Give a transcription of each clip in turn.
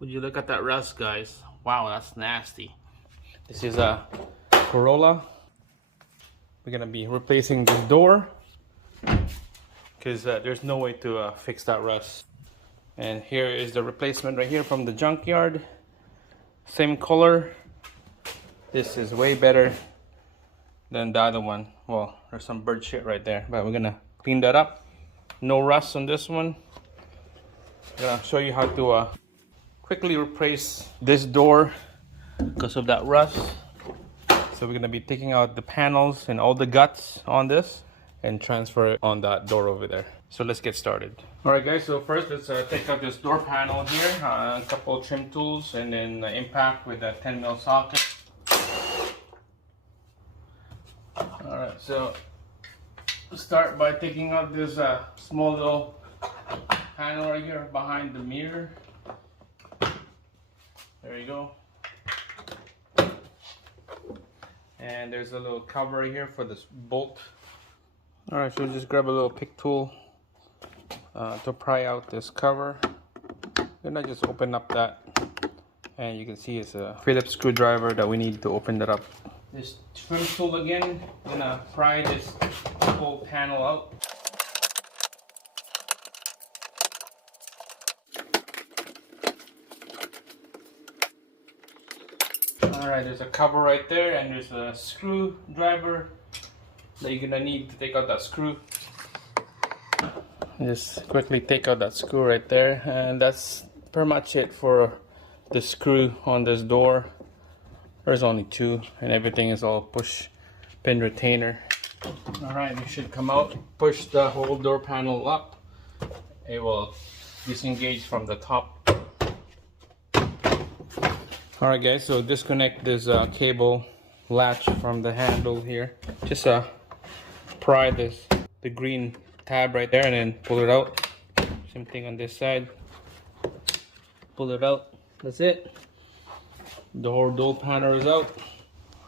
Would you look at that rust, guys? Wow, that's nasty. This is a Corolla. We're gonna be replacing this door because there's no way to fix that rust. And here is the replacement right here from the junkyard. Same color. This is way better than the other one. Well, there's some bird shit right there, but we're gonna clean that up. No rust on this one. I'm gonna show you how to quickly replace this door because of that rust. So we're gonna be taking out the panels and all the guts on this and transfer it on that door over there. So let's get started. All right, guys. So first, let's take out this door panel here. A couple of trim tools and then impact with a 10mm socket. All right. So start by taking out this small little panel right here behind the mirror. There you go. And there's a little cover right here for this bolt. All right, so just grab a little pick tool to pry out this cover. Then I just open up that, and you can see it's a Phillips screwdriver that we need to open that up. This trim tool again, I'm gonna pry this whole panel out. Alright, there's a cover right there, and there's a screwdriver that you're gonna need to take out that screw. Just quickly take out that screw right there, and that's pretty much it for the screw on this door. There's only two, and everything is all push pin retainer. Alright, you should come out, push the whole door panel up. It will disengage from the top. Alright guys, so disconnect this cable latch from the handle here. Just pry the green tab right there and then pull it out. Same thing on this side. Pull it out. That's it. The whole door panel is out.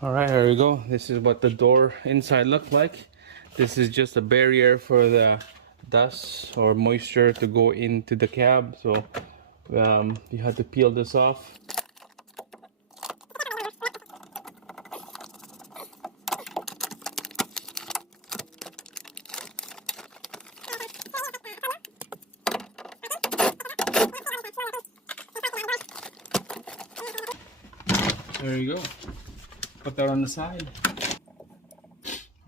Alright, here we go. This is what the door inside looks like. This is just a barrier for the dust or moisture to go into the cab. So you have to peel this off. There you go. Put that on the side.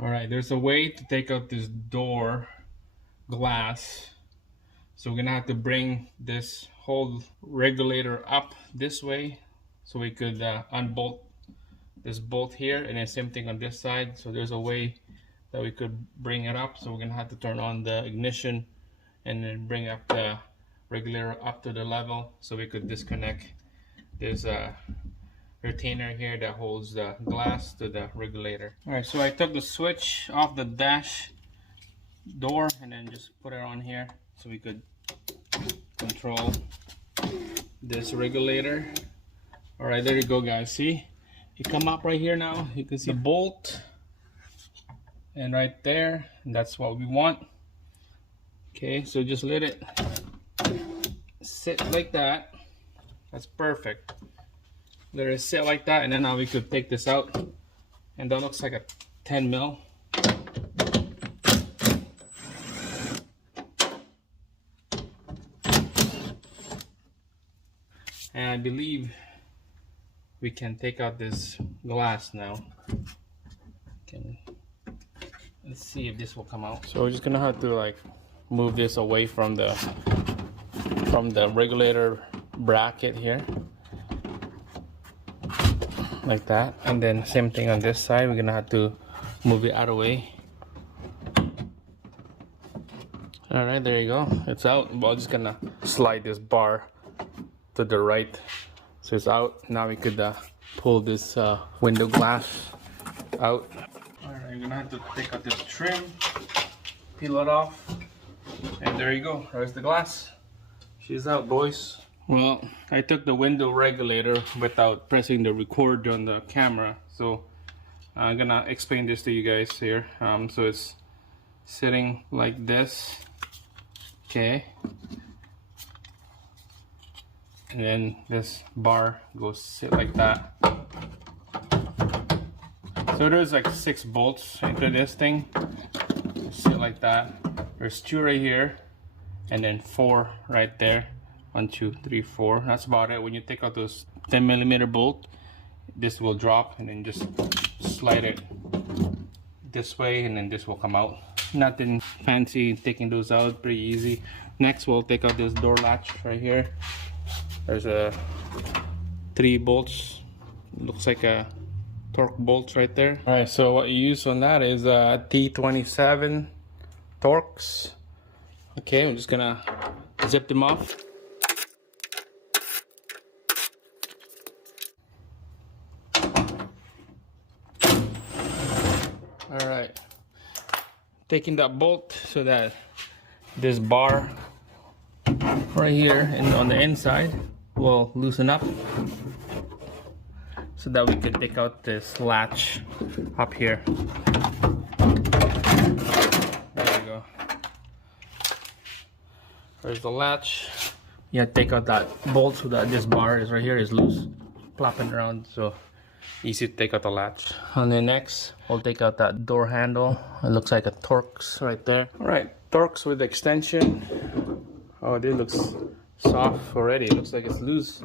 Alright, there's a way to take out this door glass. So we're gonna have to bring this whole regulator up this way so we could unbolt this bolt here, and then same thing on this side. So there's a way that we could bring it up. So we're gonna have to turn on the ignition and then bring up the regulator up to the level so we could disconnect this retainer here that holds the glass to the regulator. Alright, so I took the switch off the dash door and then just put it on here so we could control this regulator. Alright, there you go guys. See? You come up right here now, you can see the bolt and right there, and that's what we want. Okay, so just let it sit like that. That's perfect. Let it sit like that, and then now we could take this out, and that looks like a 10mm. And I believe we can take out this glass now. Let's see if this will come out. So we're just gonna have to like move this away from the regulator bracket here. Like that, and then same thing on this side. We're gonna have to move it out of the way. All right, there you go. It's out. Well, I'm just gonna slide this bar to the right, so it's out. Now we could pull this window glass out. All right, you're gonna have to take out this trim, peel it off, and there you go. There's the glass. She's out, boys. Well, I took the window regulator without pressing the record on the camera, so I'm gonna explain this to you guys here. So it's sitting like this. Okay. and then this bar goes sit like that. So there's like 6 bolts into this thing. Sit like that. There's 2 right here, and then 4 right there. 1, 2, 3, 4. That's about it. When you take out those 10mm bolt, this will drop, and then just slide it this way, and then this will come out. Nothing fancy taking those out, pretty easy. Next, we'll take out this door latch right here. There's a 3 bolts. Looks like a torque bolts right there. All right, so what you use on that is T27 Torx. Okay, I'm just gonna zip them off. All right, taking that bolt so that this bar right here and on the inside will loosen up, so that we can take out this latch up here. There you go. There's the latch. You have to take out that bolt so that this bar is right here is loose, flopping around, so easy to take out the latch. And then next, we'll take out that door handle. It looks like a Torx right there. All right, Torx with extension. Oh, this looks soft already. It looks like it's loose.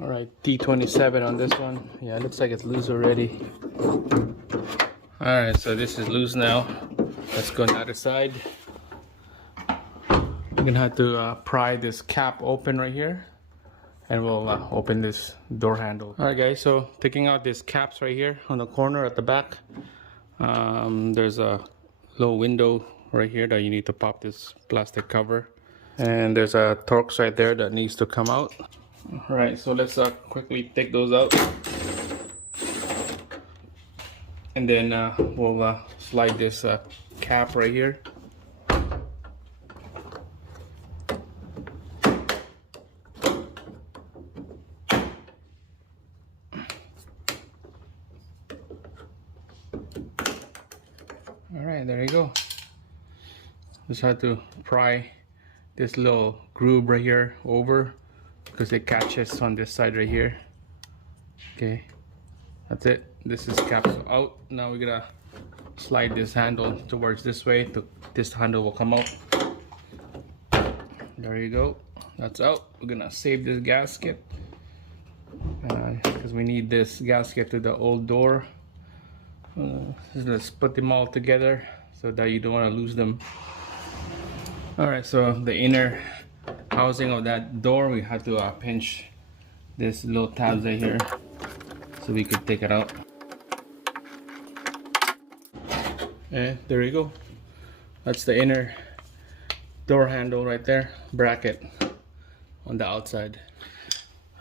All right, T27 on this one. Yeah, it looks like it's loose already. All right, so this is loose now. Let's go on the other side. We're gonna have to pry this cap open right here, and we'll open this door handle. All right, guys, so taking out these caps right here on the corner at the back. There's a little window right here that you need to pop this plastic cover, and there's a Torx right there that needs to come out. All right, so let's quickly take those out, and then we'll slide this cap right here. All right, there you go. Just have to pry this little groove right here over, because it catches on this side right here. Okay, that's it. This is capsule out. Now we're gonna slide this handle towards this way. This handle will come out. There you go. That's out. We're gonna save this gasket because we need this gasket to the old door. Let's put them all together so that you don't want to lose them. All right, so the inner housing of that door, we had to pinch this little tabs right here so we could take it out. And there you go. That's the inner door handle right there, bracket on the outside.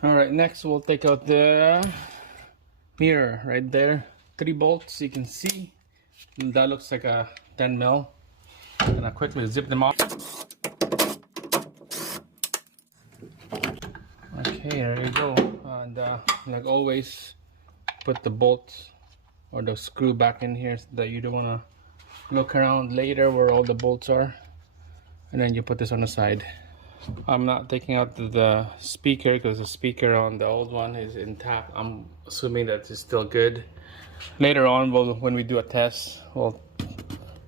All right, next we'll take out the mirror right there. 3 bolts, you can see that looks like a 10mm. And I quickly zip them off. Okay, there you go. And like always, put the bolt or the screw back in here so that you don't want to look around later where all the bolts are. And then you put this on the side. I'm not taking out the speaker because the speaker on the old one is intact. I'm assuming that it's still good. Later on, when we do a test, we'll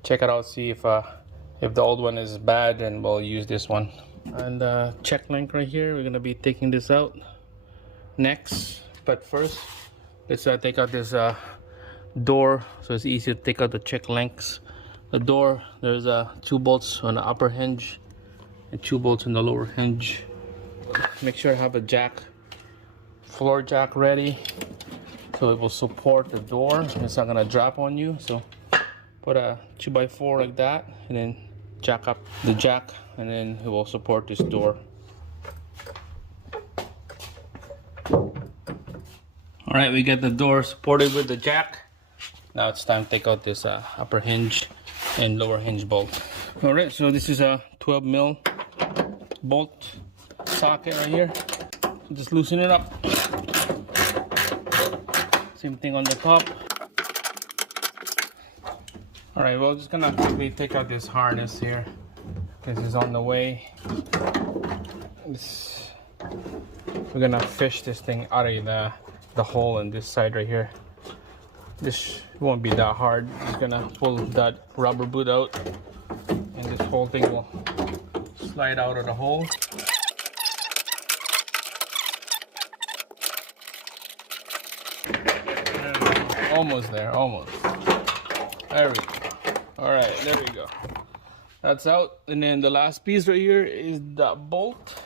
check it out, see if the old one is bad, and we'll use this one. And check link right here, we're gonna be taking this out next. But first, let's take out this door, so it's easy to take out the check links. The door, there's 2 bolts on the upper hinge and 2 bolts on the lower hinge. Make sure to have a jack, floor jack ready, so it will support the door. It's not gonna drop on you. So put a 2x4 like that, and then jack up the jack, and then it will support this door. All right, we got the door supported with the jack. Now it's time to take out this upper hinge and lower hinge bolt. All right, so this is a 12mm bolt socket right here. Just loosen it up. Same thing on the top. All right, well, just gonna quickly take out this harness here. This is on the way. This we're gonna fish this thing out of the hole in this side right here. This won't be that hard. Just gonna pull that rubber boot out, and this whole thing will slide out of the hole. Almost there, almost. There we go. All right, there we go. That's out. And then the last piece right here is the bolt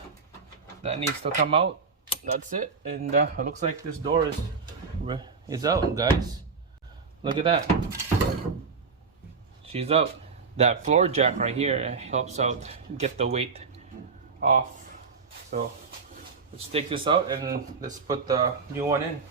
that needs to come out. That's it. And it looks like this door is out, guys. Look at that. She's out. That floor jack right here helps out get the weight off. So let's take this out and let's put the new one in.